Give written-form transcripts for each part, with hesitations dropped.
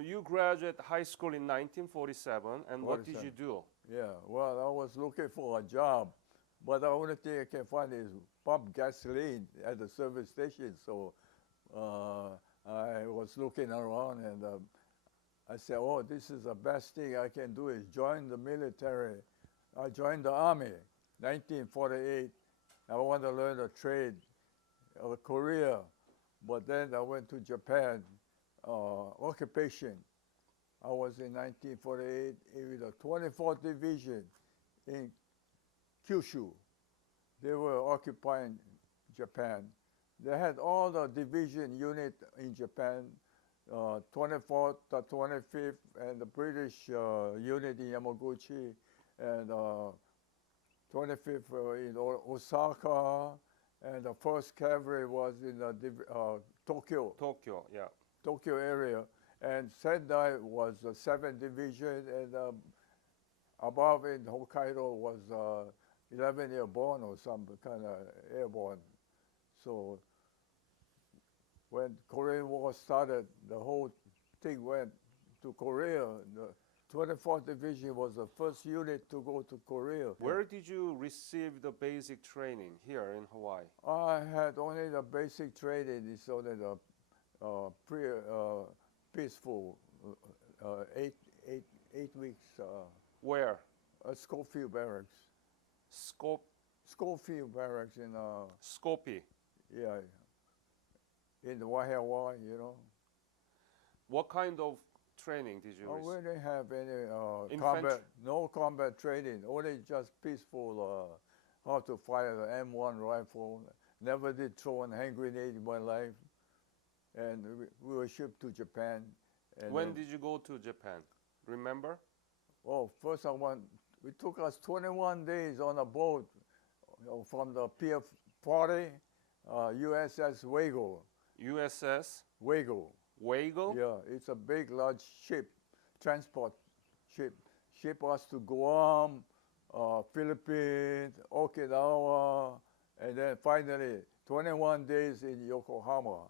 You graduated high school in 1947, and what did you 47. do? Yeah, well, I was looking for a job, but the only thing I can find is pump gasoline at the service station. So uh, I was looking around and I said, oh, this is the best thing I can do is join the military. I joined the Army, 1948. I want to learn a trade, a career, but then I went to Japan, occupation. I was in 1948 with the 24th Division in Kyushu. They were occupying Japan. They had all the division unit in Japan, 24th, the 25th, and the British unit in Yamaguchi, and 25th in Osaka, and the 1st Cavalry was in Tokyo, Tokyo, yeah. Tokyo area, and Sendai was the 7th Division, and above in Hokkaido was 11 airborne or some kind of airborne. So when Korean War started, the whole thing went to Korea. The 24th Division was the first unit to go to Korea. Where did you receive the basic training? Here in Hawaii. I had only the basic training. It's only the peaceful 8 weeks. Where? Schofield Barracks. Schofield Barracks in Skopje. yeah, in the Wahiawa, you know. What kind of training did you We receive? didn't have any Infantry? no combat training, only just peaceful how to fire the M1 rifle. Never did throw a hand grenade in my life. And we were shipped to Japan. And When did you go to Japan? Remember? well, first it took us 21 days on a boat from the Pier 40, USS Wago. USS Wago. Wago? Yeah, it's a big, large ship, transport ship. Ship us to Guam, Philippines, Okinawa, and then finally 21 days in Yokohama.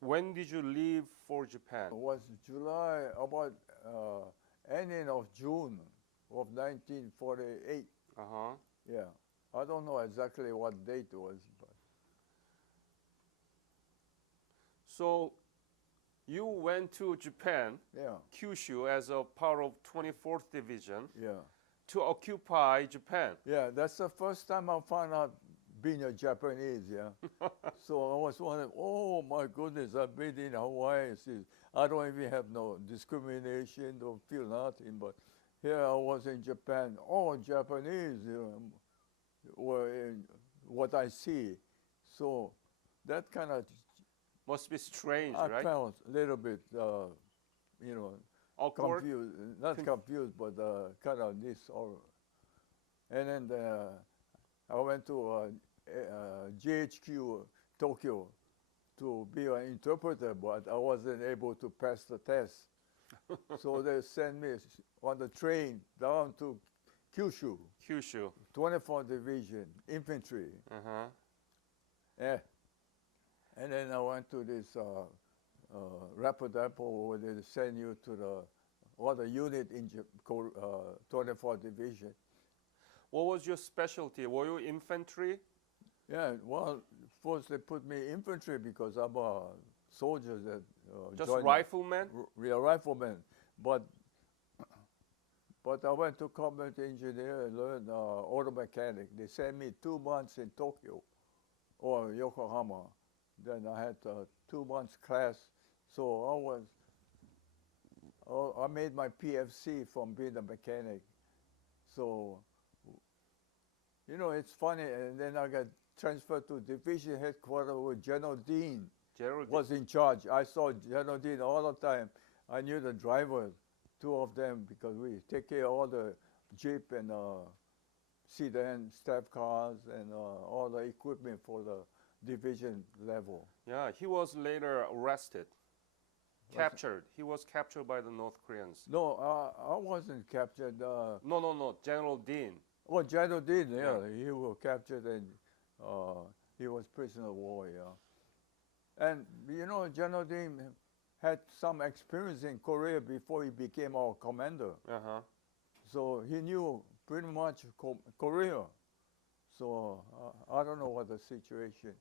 When did you leave for Japan? It was July, about ending of June of 1948. Uh-huh. Yeah, I don't know exactly what date it was, but So you went to Japan, yeah, Kyushu, as a part of 24th Division yeah. to occupy Japan. Yeah, that's the first time I found out being a Japanese, yeah. So I was wondering, oh my goodness, I've been in Hawaii. See, I don't even have no discrimination, don't feel nothing, but here I was in Japan, all Japanese, were in what I see. So that kind of, Must be strange, I right? felt a little bit, you know, Awkward? confused, not confused, but kind of this. And then I went to GHQ Tokyo to be an interpreter, but I wasn't able to pass the test. So they sent me on the train down to Kyushu, Kyushu. 24th Division, infantry. Uh-huh. Yeah. And then I went to this rapid depot where they send you to all the unit in 24th Division. What was your specialty? Were you infantry? Yeah, well, first they put me infantry because I'm a soldier that Just joined rifleman? real rifleman. But I went to combat engineer and learned auto mechanic. They sent me 2 months in Tokyo or Yokohama. Then I had 2 months class. So I made my PFC from being a mechanic. So, you know, it's funny. And then I got transferred to division headquarters where General Dean Gerald. was in charge. I saw General Dean all the time. I knew the drivers, 2 of them, because we take care of all the Jeep and sedan staff cars and all the equipment for the division level. Yeah, he was later arrested, captured. He was captured by the North Koreans. No, I wasn't captured. No. General Dean. Well, General Dean, yeah, Yeah. he was captured and he was prisoner of war, yeah. And you know, General Dean had some experience in Korea before he became our commander. Uh-huh. So he knew pretty much Korea. So I don't know what the situation,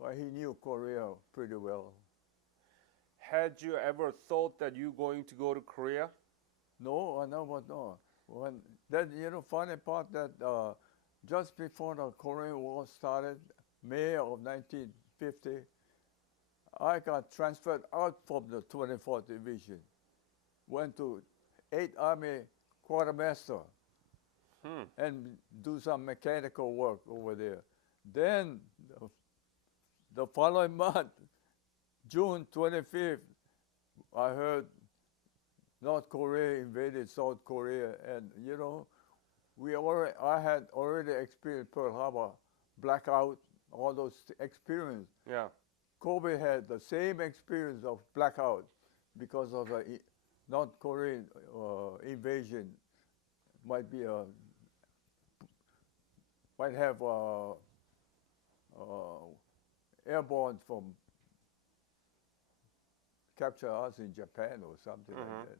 but he knew Korea pretty well. Had you ever thought that you're going to go to Korea? No, I never know. When that funny part that just before the Korean War started, May of 1950, I got transferred out from the 24th Division, went to 8th Army Quartermaster, and do some mechanical work over there. Then the following month, June 25th, I heard North Korea invaded South Korea, and I had already experienced Pearl Harbor, blackout, all those experience. Yeah. Kobe had the same experience of blackout because of the North Korean invasion. Might have airborne from capture us in Japan or something like that.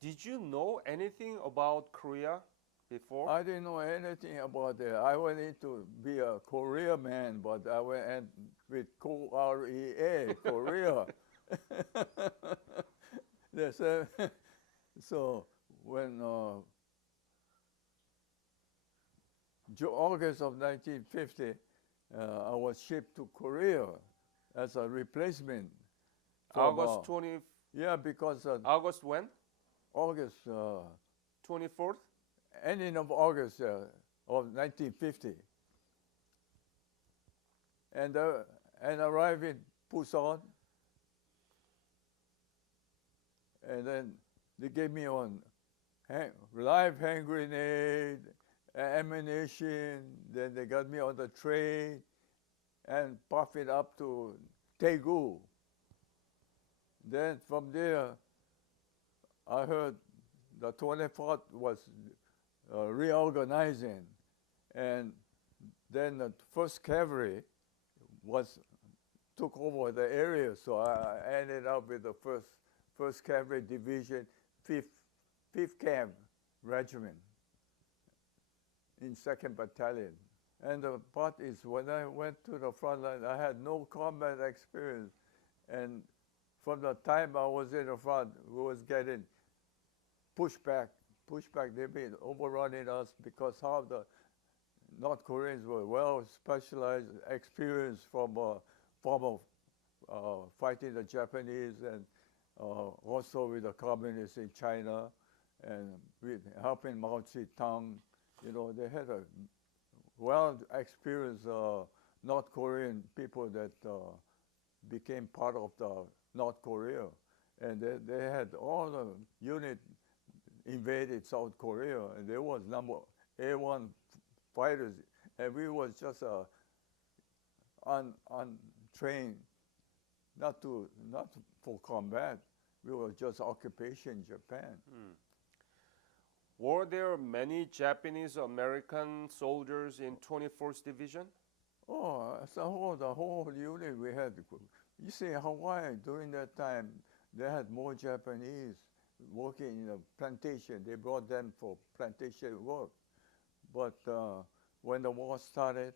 Did you know anything about Korea before? I didn't know anything about that. I went in to be a Korea man, but I went in with Korea, Korea. So when August of 1950, I was shipped to Korea as a replacement. August 20. Yeah, because August when? August 24th. ending of August of 1950, and arrived in Busan, and then they gave me on live hand grenade, ammunition. Then they got me on the train and puffed it up to Daegu. Then from there, I heard the 24th was reorganizing, and then the 1st Cavalry took over the area, so I ended up with the 1st Cavalry Division, 5th Camp Regiment in 2nd Battalion. And the part is, when I went to the front line, I had no combat experience, and from the time I was in the front, we was getting pushback. They've been overrunning us because how the North Koreans were well specialized, experienced from fighting the Japanese and also with the communists in China and with helping Mao Zedong. They had a well experienced North Korean people that became part of the North Korea, and they had all the unit invaded South Korea, and there was number A1 fighters, and we was just untrained, not for combat. We were just occupation Japan. Were there many Japanese American soldiers in 24th Division? Oh, the whole unit we had. You see, Hawaii during that time, they had more Japanese working in a plantation. They brought them for plantation work. But when the war started,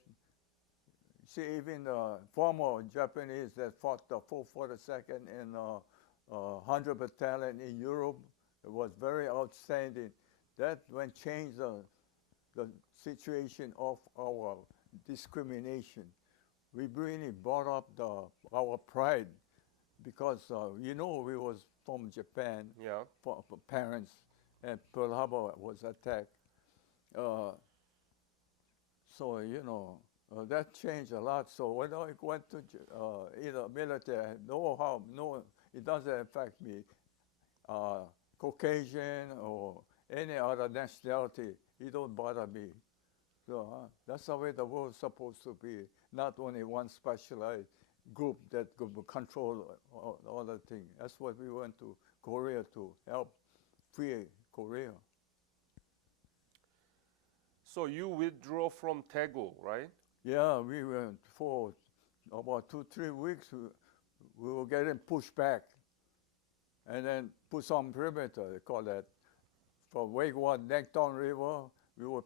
see, even the former Japanese that fought the 442nd and 100 Battalion in Europe, it was very outstanding. That when changed the situation of our discrimination. We really brought up our pride because we was from Japan, Yeah. for parents, and Pearl Harbor was attacked. So that changed a lot. So when I went to military, it doesn't affect me. Caucasian or any other nationality, it don't bother me. So that's the way the world's supposed to be. Not only one specialized group that could control all the things. That's what we went to Korea to help free Korea. So you withdrew from Daegu, right? Yeah, we went for about 2-3 weeks. we were getting pushed back, and then Pusan perimeter, they call that. From Wake One, Nekton River, we were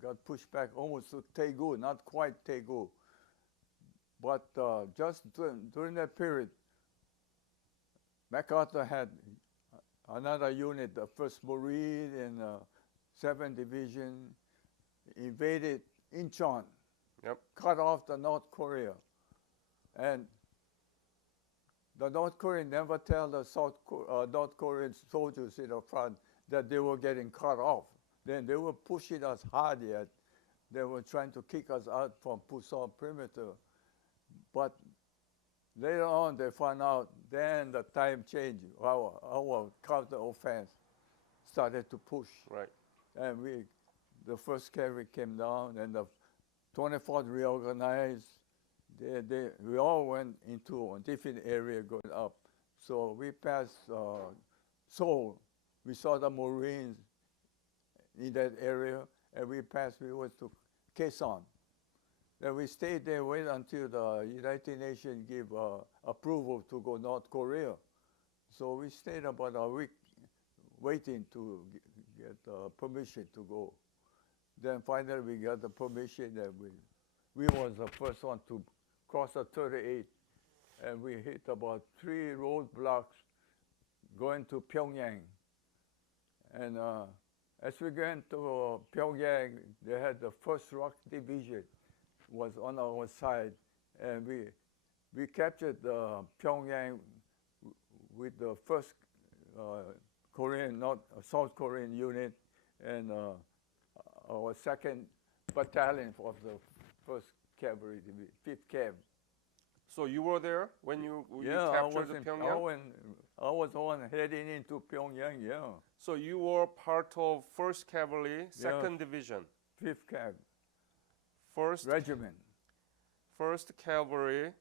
got pushed back almost to Daegu, not quite Daegu. But just during that period, MacArthur had another unit, the 1st Marine and 7th Division, invaded Incheon, Yep. cut off the North Korea. And the North Korean never tell the North Korean soldiers in the front that they were getting cut off. Then they were pushing us hard yet. They were trying to kick us out from Pusan perimeter. But later on, they found out, then the time changed. Our counter-offense started to push. Right. And the 1st Cavalry came down, and the 24th reorganized. We all went into a different area going up. So we passed Seoul. We saw the Marines in that area, and we went to Kaesong. Then we stayed there, wait until the United Nations gave approval to go North Korea. So we stayed about a week waiting to get permission to go. Then finally we got the permission, and we was the first one to cross the 38, and we hit about 3 roadblocks going to Pyongyang. And as we went to Pyongyang, they had the 1st Rock Division was on our side, and we captured Pyongyang with the 1st Korean, not South Korean unit, and our 2nd Battalion of the 1st Cavalry Division, 5th Cav. So you were there when you Yeah, captured the Pyongyang? I was on heading into Pyongyang, yeah. So you were part of 1st Cavalry, 2nd Division. 5th Cav. 1st Regiment. 1st Cavalry,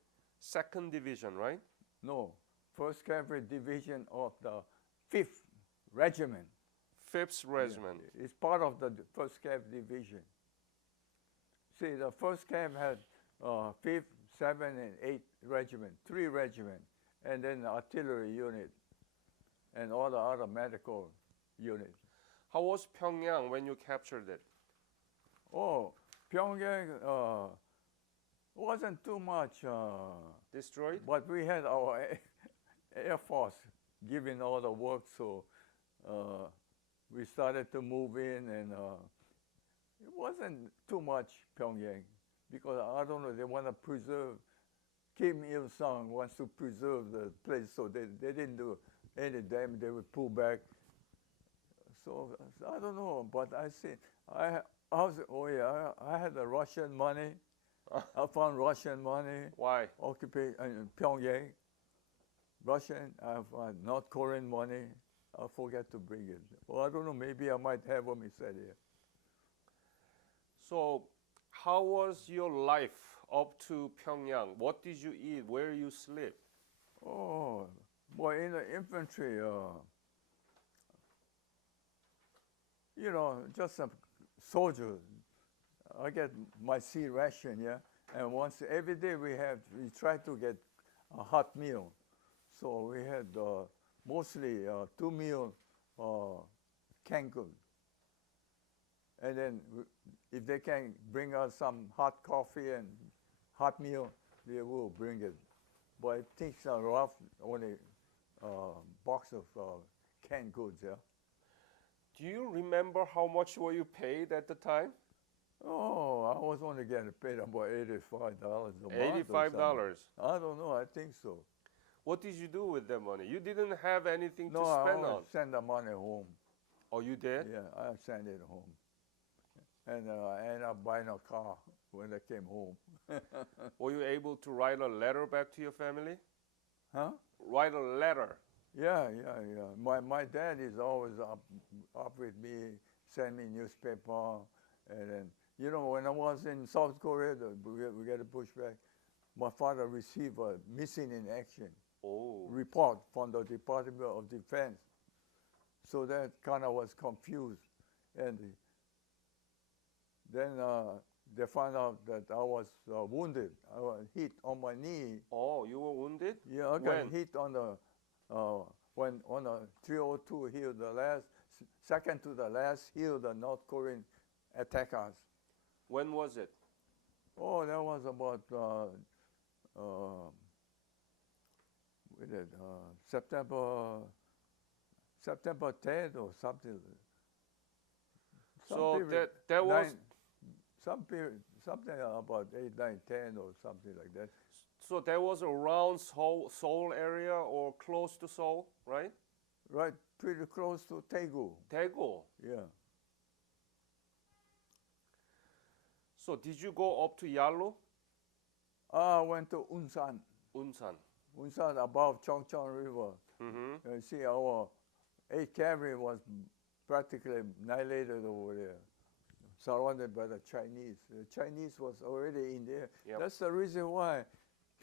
2nd Division, right? No, 1st Cavalry Division of the 5th Regiment. 5th Regiment. Yeah. It's part of the 1st Cav Division. See, the 1st Cav had 5th, 7th, and 8th Regiment, 3 regiments, and then the artillery unit, and all the other medical units. How was Pyongyang when you captured it? Oh, Pyongyang wasn't too much, Destroyed? but we had our Air Force giving all the work, so we started to move in, and it wasn't too much Pyongyang, because I don't know, they want to preserve, Kim Il-sung wants to preserve the place, so they didn't do any damage, they would pull back. So I don't know, but I had the Russian money. I found Russian money. Why? Occupation in Pyongyang. Russian. I found North Korean money. I forgot to bring it. Well, I don't know. Maybe I might have them instead here. So how was your life up to Pyongyang? What did you eat? Where you sleep? Oh, boy, in the infantry, you know, just a soldier. I get my sea ration, yeah, and once every day we try to get a hot meal. So we had mostly 2 meals canned goods. And then if they can bring us some hot coffee and hot meal, they will bring it. But it takes a rough, only box of canned goods, yeah. Do you remember how much were you paid at the time? Oh, I was only getting paid about $85 a month. $85. I don't know, I think so. What did you do with that money? You didn't have anything No, to spend I on. send the money home. Oh, you did? Yeah, I sent it home. And I ended up buying a car when I came home. Were you able to write a letter back to your family? Huh? Write a letter. Yeah. My dad is always up with me, send me newspaper, and then, you know, when I was in South Korea, we got a pushback. My father received a missing in action report from the Department of Defense. So that kind of was confused. And then they found out that I was wounded. I was hit on my knee. Oh, you were wounded? Yeah, I got When? hit on the when on a 302 hill, the second to the last hill, the North Korean attack us. When was it? Oh, that was about September 10th or something. So period, that was something about 8, 9, 10 or something like that. so that was around Seoul area or close to Seoul, right? Right, pretty close to Daegu. Daegu. Yeah. So did you go up to Yalu? I went to Unsan. Unsan. Unsan above Chongchon River. Mm-hmm. You see, our 8th Cavalry was practically annihilated over there, surrounded by the Chinese. The Chinese was already in there. Yep. That's the reason why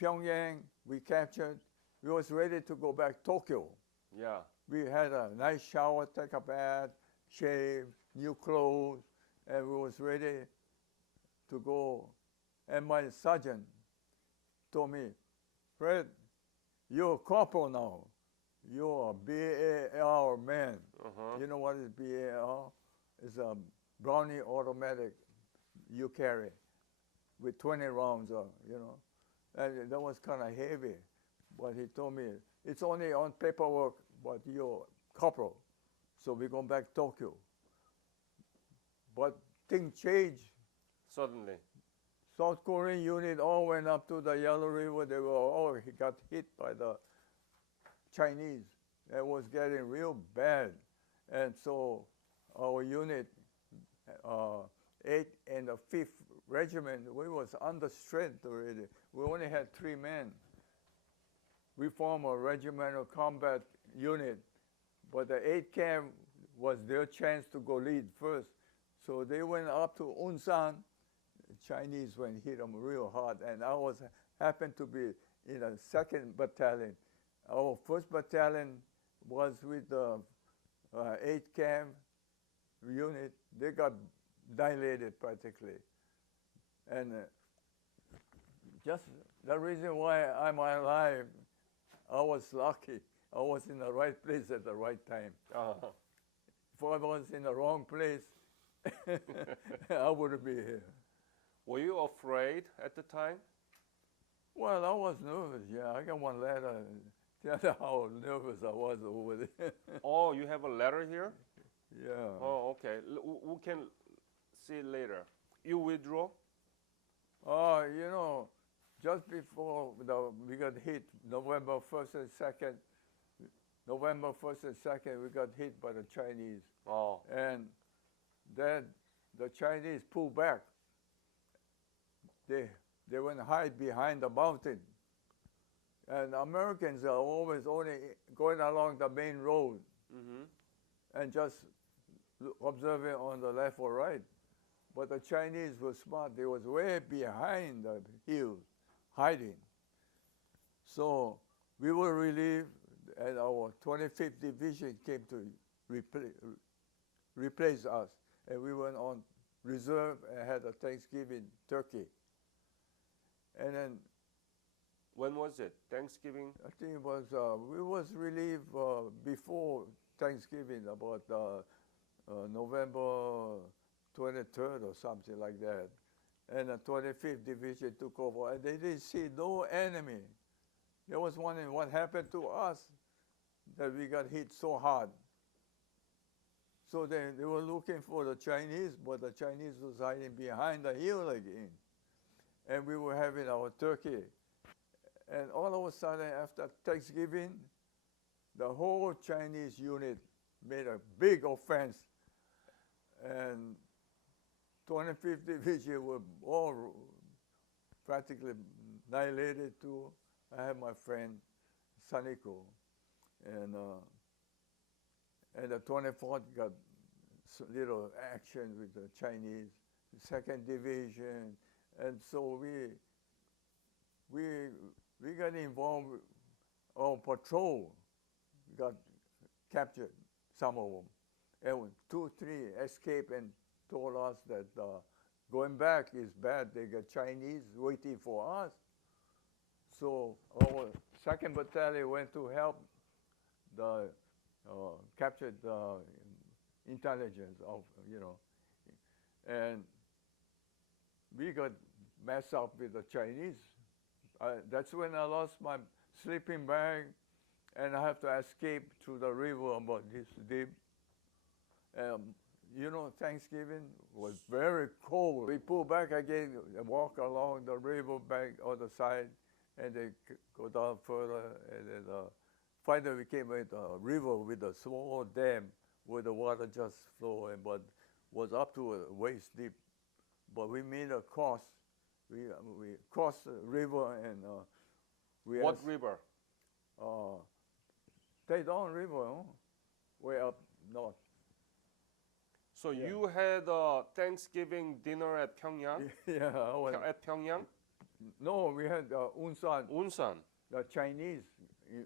Pyongyang we captured. We was ready to go back to Tokyo. Yeah. We had a nice shower, take a bath, shave, new clothes, and we was ready to go. And my sergeant told me, Fred, you're a corporal now. You're a BAR man. Uh-huh. You know what is BAR? It's a Browning automatic you carry with 20 rounds, you know. And that was kind of heavy. But he told me, it's only on paperwork, but you're corporal. So we're going back to Tokyo. But things changed. Suddenly. South Korean unit all went up to the Yellow River. They were all got hit by the Chinese. It was getting real bad. And so our unit, 8th and the 5th Regiment, we was under strength already. We only had 3 men. We formed a regimental combat unit, but the 8th Cam was their chance to go lead first. So they went up to Unsan. The Chinese went hit them real hard, and I happened to be in the 2nd Battalion. Our 1st Battalion was with the 8th Cam unit. They got dilated practically. And just the reason why I'm alive, I was lucky. I was in the right place at the right time. Uh-huh. If I was in the wrong place, I wouldn't be here. Were you afraid at the time? Well, I was nervous, yeah. I got one letter telling how nervous I was over there. Oh, you have a letter here? Yeah. Oh, okay. We can see it later. You withdraw? Oh, you know, just before we got hit, November 1st and 2nd, we got hit by the Chinese. Oh. And then the Chinese pulled back. They went hide behind the mountain. And Americans are always only going along the main road and just observing on the left or right. But the Chinese were smart. They was way behind the hills, hiding. So we were relieved, and our 25th Division came to replace us. And we went on reserve and had a Thanksgiving turkey. And then When was it? Thanksgiving? I think it was, we was relieved before Thanksgiving, about November 23rd or something like that. And the 25th Division took over, and they didn't see no enemy. They was wondering what happened to us that we got hit so hard. So they were looking for the Chinese, but the Chinese was hiding behind the hill again. And we were having our turkey. And all of a sudden, after Thanksgiving, the whole Chinese unit made a big offense. And 25th Division were all practically annihilated too. I have my friend Saniko, and the 24th got little action with the Chinese, 2nd Division, and so we got involved. Our patrol got captured, some of them, and 2, 3 escaped and told us that going back is bad. They got Chinese waiting for us. So our second battalion went to help the captured intelligence of, and we got messed up with the Chinese. That's when I lost my sleeping bag, and I have to escape through the river about this deep. Thanksgiving was very cold. We pull back again, walk along the river bank on the side, and then go down further, and then finally we came at a river with a small dam where the water just flowed, but was up to waist deep. But we made a cross. We crossed the river, and What river? Taedong River, way up north. So you had a Thanksgiving dinner at Pyongyang? Yeah, At Pyongyang? no, we had Unsan, Unsan. the Chinese.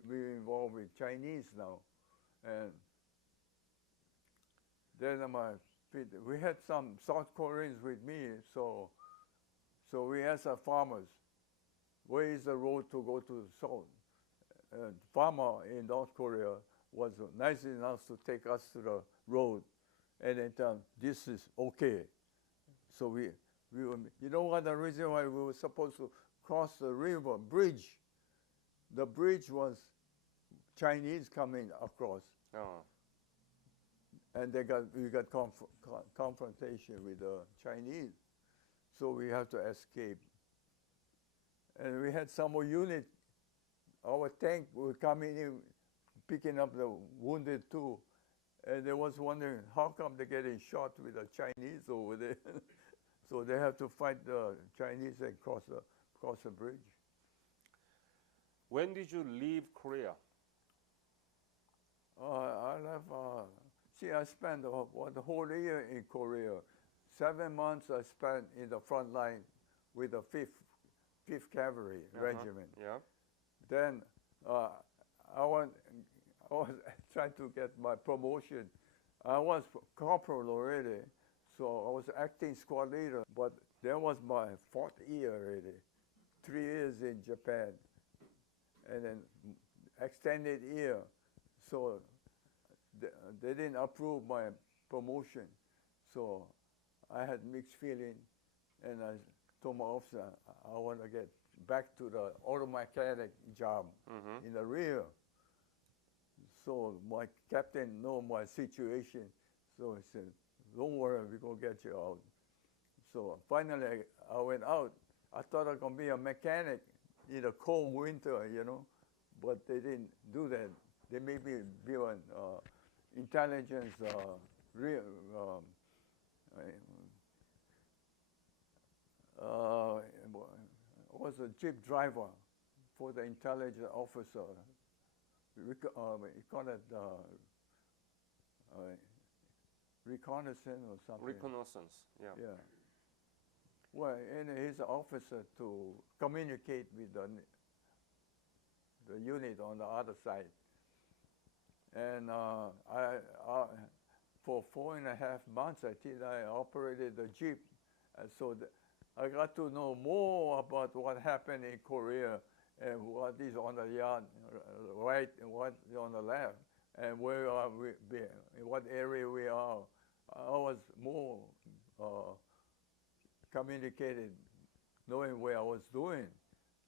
We're involved with Chinese now, and then we had some South Koreans with me, so we asked our farmers, where is the road to go to South? And farmer in North Korea was nice enough to take us to the road, and then tell this is okay. So we were, what the reason why we were supposed to cross the river bridge? The bridge was Chinese coming across, and we got confrontation with the Chinese, so we had to escape. And we had some more unit. Our tank was coming in, picking up the wounded too, and they was wondering how come they're getting shot with the Chinese over there. So they have to fight the Chinese and cross the bridge. When did you leave Korea? I left. I spent the whole year in Korea. 7 months I spent in the front line with the 5th Cavalry Regiment. Yeah. Then I was trying to get my promotion. I was corporal already, so I was acting squad leader. But that was my 4th year already. 3 years in Japan, and then extended year. So they didn't approve my promotion. So I had mixed feeling, and I told my officer I want to get back to the auto mechanic job in the rear. So my captain know my situation, so he said, "Don't worry, we're gonna get you out." So finally, I went out. I thought I was gonna be a mechanic in the cold winter, but they didn't do that. They made me be an intelligence was a jeep driver for the intelligence officer. We call it reconnaissance or something. Reconnaissance, yeah. Yeah. Well, and he's an officer to communicate with the unit on the other side. And for 4.5 months, I operated the jeep. And so I got to know more about what happened in Korea and what is on the right and what is on the left, and where are we, in what area we are. I was more communicated, knowing where I was doing.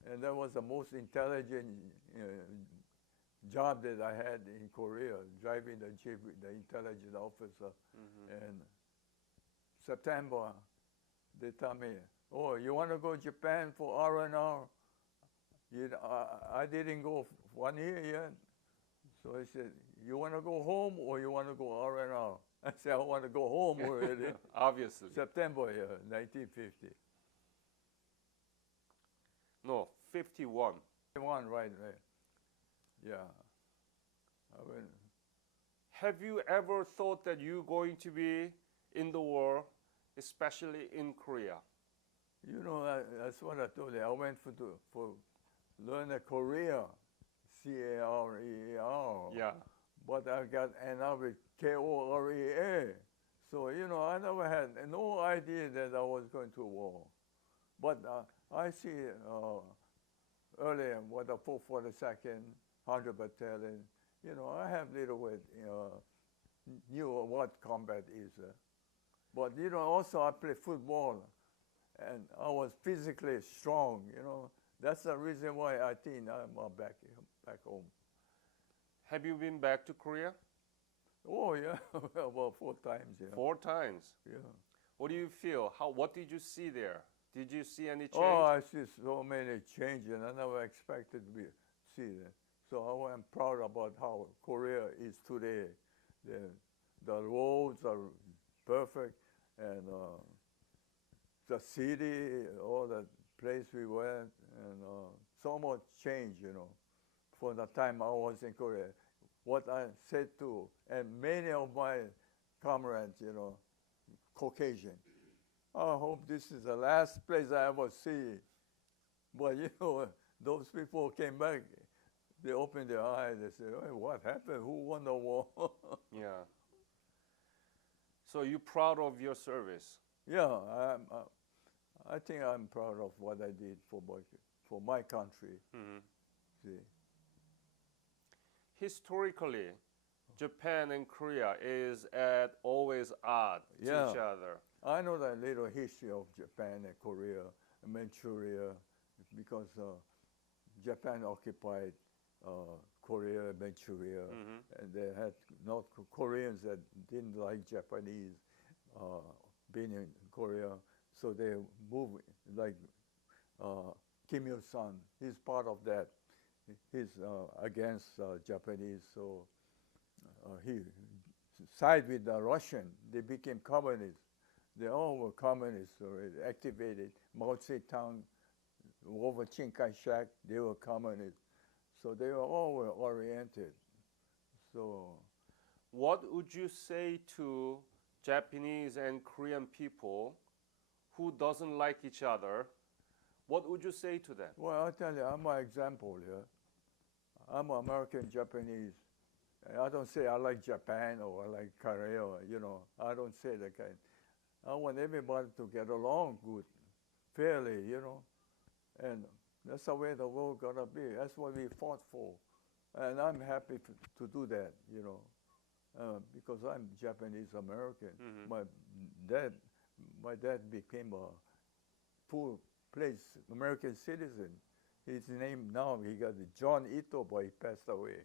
And that was the most intelligent job that I had in Korea, driving the jeep with the intelligence officer. And September, they tell me, "Oh, you want to go to Japan for R&R?" I didn't go 1 year yet. So I said, "You want to go home or you want to go R&R?" I said, "I want to go home already." Obviously. September, 1950. No, 51. 51, right. Yeah. Have you ever thought that you're going to be in the war, especially in Korea? That's what I told you. I went for learn a Korea, Career. Yeah. But I got ended up with Korea. So, you know, I never had no idea that I was going to war. But I see earlier what the 442nd, 100 Battalion, you know, I have little bit, knew what combat is. But, you know, also I play football, and I was physically strong, you know. That's the reason why I think I'm back home. Have you been back to Korea? Oh, yeah, about 4 times, yeah. 4 times. Yeah. What do you feel? What did you see there? Did you see any change? Oh, I see so many changes. I never expected to see that. So I'm proud about how Korea is today. The roads are perfect, and the city, all the place we went, and so much change, you know, from the time I was in Korea. What I said to, and many of my comrades, you know, Caucasian, I hope this is the last place I ever see. But, you know, those people came back, they opened their eyes, they said, hey, what happened? Who won the war? Yeah. So you're proud of your service? Yeah, I think I'm proud of what I did for my country. Mm-hmm. See? Historically, Japan and Korea is at always odds to Yeah. each other. I know the little history of Japan and Korea, and Manchuria, because Japan occupied Korea, Manchuria, and they had North Koreans that didn't like Japanese being in Korea, so they moved, like Kim Il-sung, he's part of that. He's against Japanese, so he sided with the Russian. They became communists. They all were communists already, activated. Mao Zedong, over Chiang Kai-shek, they were communists. So they were all were oriented. So What would you say to Japanese and Korean people who doesn't like each other? What would you say to them? well, I'll tell you, I'm an example here. I'm American Japanese. I don't say I like Japan or I like Korea, you know. I don't say that kind. I want everybody to get along good, fairly, you know. And that's the way the world gotta be. That's what we fought for. And I'm happy to do that, you know, because I'm Japanese American. My dad became a full-place American citizen. His name now, he got John Ito, but he passed away.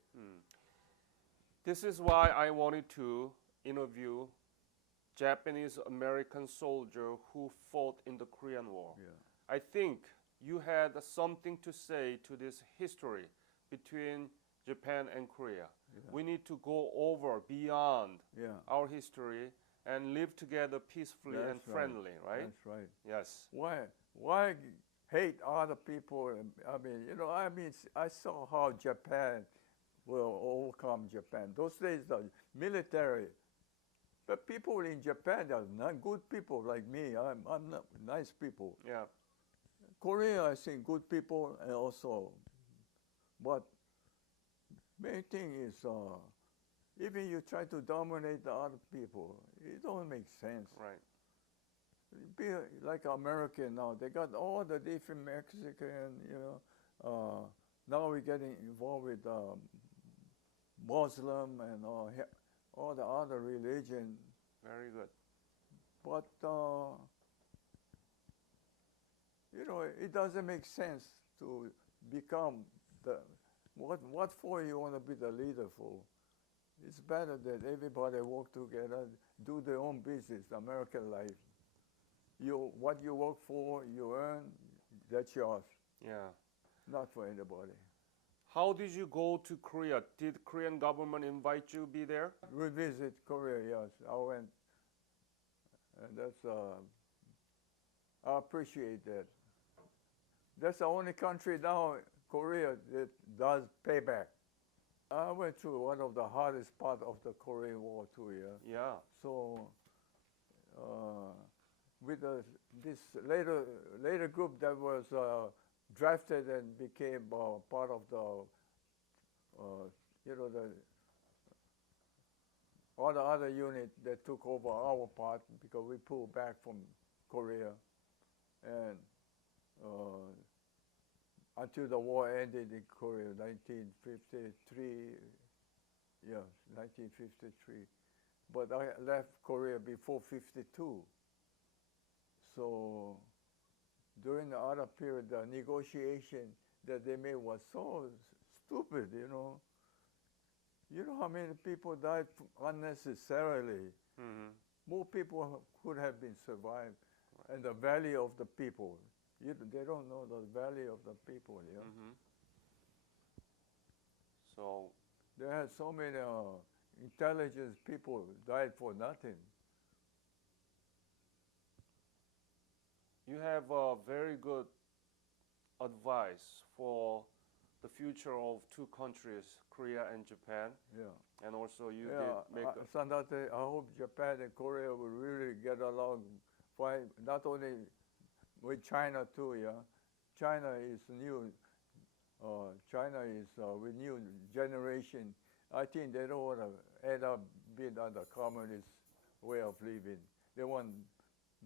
This is why I wanted to interview Japanese American soldier who fought in the Korean War. Yeah. I think you had something to say to this history between Japan and Korea. Yeah. We need to go over beyond Yeah. our history and live together peacefully and That's right. friendly, right? That's right. Yes. Why hate other people? I mean, you know, I saw how Japan will overcome Japan. Those days, the military, but people in Japan are not good people like me. I'm not nice people. Yeah. Korea, I think good people, and also, but main thing is, even you try to dominate the other people, it don't make sense. Right. Be like American now. They got all the different Mexican, you know. Now we're getting involved with Muslim and all the other religion. Very good. But, you know, it doesn't make sense to become what for you want to be the leader for? It's better that everybody work together, do their own business, American life. What you work for, you earn, that's yours, Yeah. not for anybody. How did you go to Korea? Did Korean government invite you to be there? We visit Korea, yes. I went, and that's, I appreciate that. That's the only country now, Korea, that does payback. I went through one of the hardest part of the Korean War too, yeah. Yeah. So, with this later group that was drafted and became part of the, you know, all the other units that took over our part because we pulled back from Korea, and until the war ended in Korea, 1953. Yeah, 1953. But I left Korea before 52. So during the other period, the negotiation that they made was so stupid, you know. You know how many people died unnecessarily? Mm-hmm. More people could have been survived. And the value of the people. They don't know the value of the people, yeah. Mm-hmm. So There are so many intelligent people died for nothing. you have a very good advice for the future of two countries, Korea and Japan, Yeah. and also you Yeah, did make Sandate, I hope Japan and Korea will really get along fine, not only with China too, yeah. China is new. China is with new generation. I think they don't want to end up being under communist way of living. They want to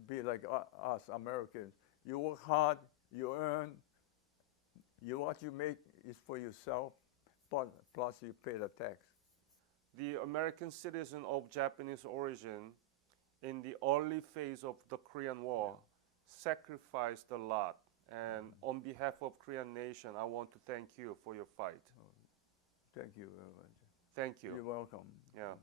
be like us Americans. You work hard, you earn. What you make is for yourself, plus you pay the tax. the American citizen of Japanese origin in the early phase of the Korean War sacrificed a lot. And on behalf of Korean nation, I want to thank you for your fight. Thank you very much. Thank you. You're welcome. Yeah.